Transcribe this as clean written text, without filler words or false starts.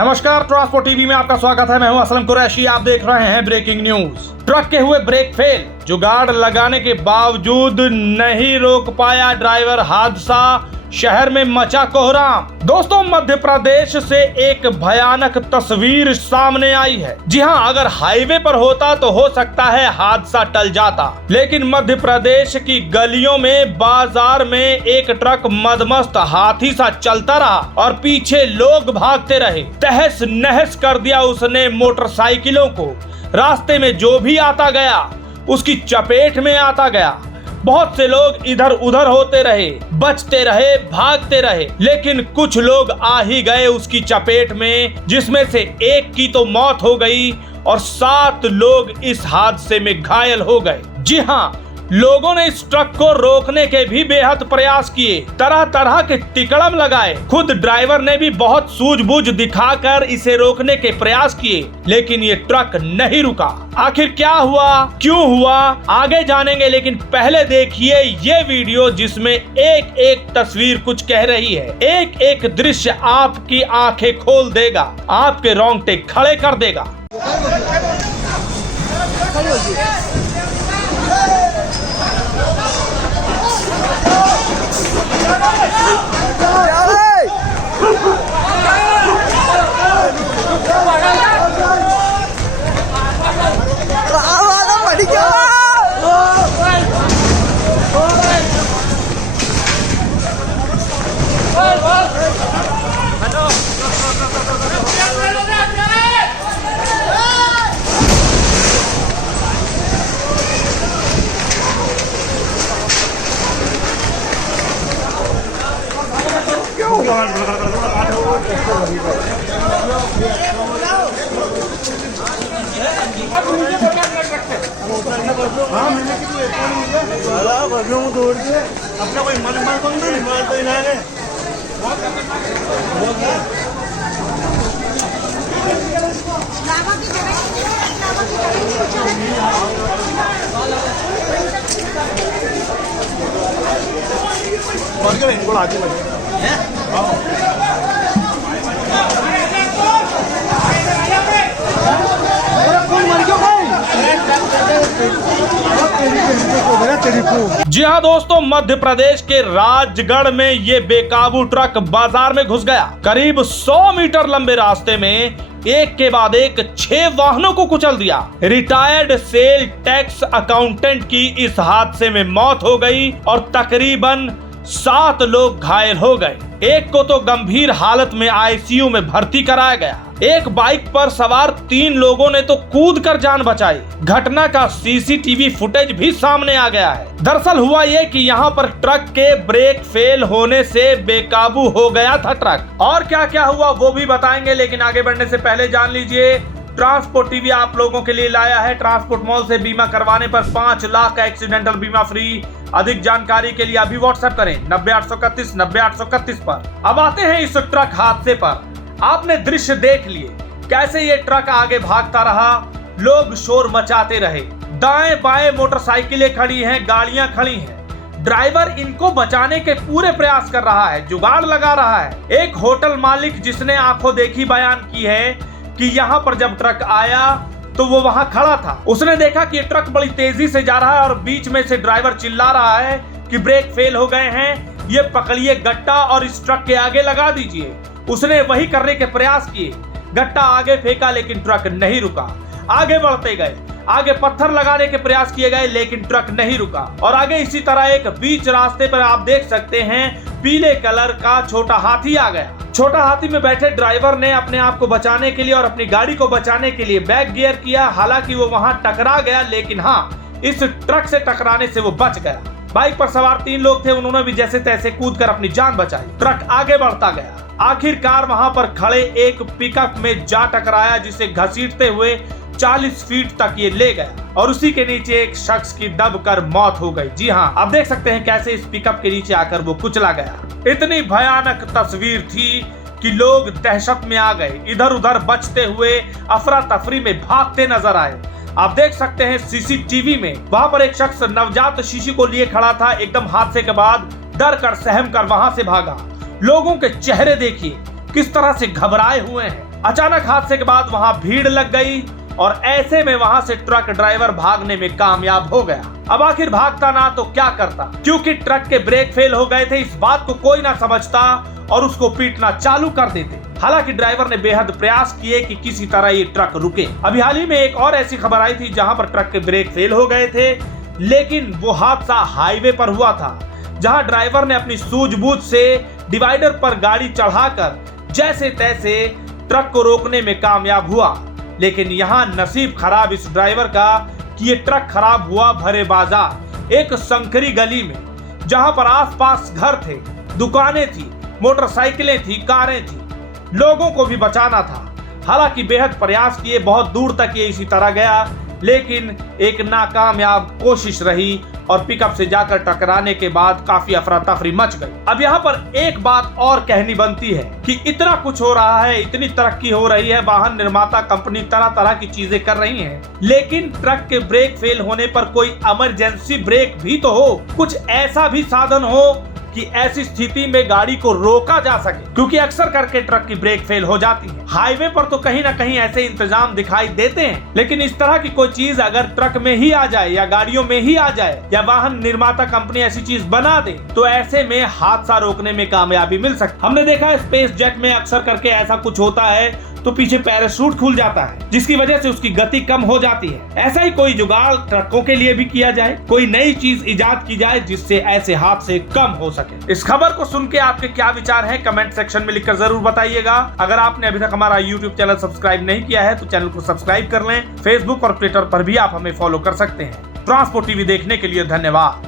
नमस्कार, transport TV में आपका स्वागत है। मैं हूं असलम कुरैशी। आप देख रहे हैं ब्रेकिंग न्यूज। ट्रक के हुए ब्रेक फेल, जुगाड़ लगाने के बावजूद नहीं रोक पाया ड्राइवर, हादसा शहर में मचा कोहराम। दोस्तों, मध्य प्रदेश से एक भयानक तस्वीर सामने आई है। जी हां, अगर हाईवे पर होता तो हो सकता है हादसा टल जाता, लेकिन मध्य प्रदेश की गलियों में, बाजार में एक ट्रक मदमस्त हाथी सा चलता रहा और पीछे लोग भागते रहे। तहस नहस कर दिया उसने मोटरसाइकिलों को। रास्ते में जो भी आता गया उसकी चपेट में आता गया। बहुत से लोग इधर उधर होते रहे, बचते रहे, भागते रहे, लेकिन कुछ लोग आ ही गए उसकी चपेट में, जिसमें से एक की तो मौत हो गई और 7 लोग इस हादसे में घायल हो गए। जी हां, लोगों ने इस ट्रक को रोकने के भी बेहद प्रयास किए, तरह तरह के तिकड़म लगाए। खुद ड्राइवर ने भी बहुत सूझबूझ दिखाकर इसे रोकने के प्रयास किए, लेकिन ये ट्रक नहीं रुका। आखिर क्या हुआ, क्यों हुआ, आगे जानेंगे, लेकिन पहले देखिए ये वीडियो जिसमें एक एक तस्वीर कुछ कह रही है। एक एक दृश्य आपकी आंखें खोल देगा, आपके रोंगटे खड़े कर देगा। अपना कोई मन तो ही ना है। जी हाँ दोस्तों, मध्य प्रदेश के राजगढ़ में ये बेकाबू ट्रक बाजार में घुस गया। करीब 100 मीटर लंबे रास्ते में एक के बाद एक 6 वाहनों को कुचल दिया। रिटायर्ड सेल टैक्स अकाउंटेंट की इस हादसे में मौत हो गई और तकरीबन 7 लोग घायल हो गए। एक को तो गंभीर हालत में आईसीयू में भर्ती कराया गया। एक बाइक पर सवार 3 लोगों ने तो कूद कर जान बचाई। घटना का सीसीटीवी फुटेज भी सामने आ गया है। दरअसल हुआ ये कि यहाँ पर ट्रक के ब्रेक फेल होने से बेकाबू हो गया था ट्रक। और क्या क्या हुआ वो भी बताएंगे, लेकिन आगे बढ़ने से पहले जान लीजिए, ट्रांसपोर्ट टीवी आप लोगों के लिए लाया है ट्रांसपोर्ट मॉल से बीमा करवाने पर 5 लाख का एक्सीडेंटल बीमा फ्री। अधिक जानकारी के लिए अभी व्हाट्सएप करें 90 831 90 831 पर। अब आते हैं इस ट्रक हादसे पर। आपने दृश्य देख लिए, कैसे ये ट्रक आगे भागता रहा, लोग शोर मचाते रहे, दाएं बाएं मोटरसाइकिलें खड़ी हैं, गाड़ियां खड़ी हैं। ड्राइवर इनको बचाने के पूरे प्रयास कर रहा है, जुगाड़ लगा रहा है। एक होटल मालिक जिसने आंखों देखी बयान की है कि यहाँ पर जब ट्रक आया तो वो वहां खड़ा था। उसने देखा कि ये ट्रक बड़ी तेजी से जा रहा है और बीच में से ड्राइवर चिल्ला रहा है कि ब्रेक फेल हो गए हैं, ये पकड़िए गट्टा और इस ट्रक के आगे लगा दीजिए। उसने वही करने के प्रयास किए, गट्टा आगे फेंका, लेकिन ट्रक नहीं रुका। आगे बढ़ते गए, आगे पत्थर लगाने के प्रयास किए गए, लेकिन ट्रक नहीं रुका। और आगे इसी तरह एक बीच रास्ते पर आप देख सकते हैं पीले कलर का छोटा हाथी आ गया। छोटा हाथी में बैठे ड्राइवर ने अपने आप को बचाने के लिए और अपनी गाड़ी को बचाने के लिए बैक गियर किया। हालांकि वो वहां टकरा गया, लेकिन हाँ, इस ट्रक से टकराने से वो बच गया। बाइक पर सवार 3 लोग थे, उन्होंने भी जैसे तैसे कूदकर अपनी जान बचाई। ट्रक आगे बढ़ता गया। आखिरकार वहां पर खड़े एक पिकअप में जा टकराया, जिसे घसीटते हुए 40 फीट तक ये ले गया और उसी के नीचे एक शख्स की दबकर मौत हो गई। जी हाँ, आप देख सकते हैं कैसे इस पिकअप के नीचे आकर वो कुचला गया। इतनी भयानक तस्वीर थी कि लोग दहशत में आ गए, इधर उधर बचते हुए अफरा तफरी में भागते नजर आए। आप देख सकते हैं सीसीटीवी में वहां पर एक शख्स नवजात शिशु को लिए खड़ा था। एकदम हादसे के बाद डर कर सहम कर वहां से भागा। लोगों के चेहरे देखिए किस तरह से घबराए हुए हैं। अचानक हादसे के बाद वहां भीड़ लग गई और ऐसे में वहां से ट्रक ड्राइवर भागने में कामयाब हो गया। अब आखिर भागता ना तो क्या करता, क्योंकि ट्रक के ब्रेक फेल हो गए थे। इस बात को कोई ना समझता और उसको पीटना चालू कर देते। हालांकि ड्राइवर ने बेहद प्रयास किए कि किसी तरह ये ट्रक रुके। अभी हाल ही में एक और ऐसी खबर आई थी जहां पर ट्रक के ब्रेक फेल हो गए थे, लेकिन वो हादसा हाईवे पर हुआ था, जहां ड्राइवर ने अपनी सूझबूझ से डिवाइडर पर गाड़ी चढ़ाकर जैसे तैसे ट्रक को रोकने में कामयाब हुआ। लेकिन यहाँ नसीब खराब इस ड्राइवर का कि ये ट्रक खराब हुआ भरे बाजार, एक संकरी गली में, जहां पर आसपास घर थे, दुकानें थी, मोटरसाइकिलें थी, कारें थी। लोगों को भी बचाना था। हालांकि बेहद प्रयास किए, बहुत दूर तक ये इसी तरह गया, लेकिन एक नाकामयाब कोशिश रही और पिकअप से जाकर टकराने के बाद काफी अफरा तफरी मच गई। अब यहाँ पर एक बात और कहनी बनती है कि इतना कुछ हो रहा है, इतनी तरक्की हो रही है, वाहन निर्माता कंपनी तरह तरह की चीजें कर रही हैं, लेकिन ट्रक के ब्रेक फेल होने पर कोई इमरजेंसी ब्रेक भी तो हो, कुछ ऐसा भी साधन हो कि ऐसी स्थिति में गाड़ी को रोका जा सके, क्योंकि अक्सर करके ट्रक की ब्रेक फेल हो जाती है। हाईवे पर तो कहीं ना कहीं ऐसे इंतजाम दिखाई देते हैं, लेकिन इस तरह की कोई चीज अगर ट्रक में ही आ जाए या गाड़ियों में ही आ जाए या वाहन निर्माता कंपनी ऐसी चीज बना दे, तो ऐसे में हादसा रोकने में कामयाबी मिल सकती। हमने देखा है स्पेस जेट में अक्सर करके ऐसा कुछ होता है तो पीछे पैराशूट खुल जाता है, जिसकी वजह से उसकी गति कम हो जाती है। ऐसा ही कोई जुगाड़ ट्रकों के लिए भी किया जाए, कोई नई चीज इजाद की जाए जिससे ऐसे हादसे कम हो सके। इस खबर को सुन के आपके क्या विचार हैं, कमेंट सेक्शन में लिखकर जरूर बताइएगा। अगर आपने अभी तक हमारा यूट्यूब चैनल सब्सक्राइब नहीं किया है तो चैनल को सब्सक्राइब कर लें। फेसबुक और ट्विटर पर भी आप हमें फॉलो कर सकते हैं। ट्रांसपोर्ट टीवी देखने के लिए धन्यवाद।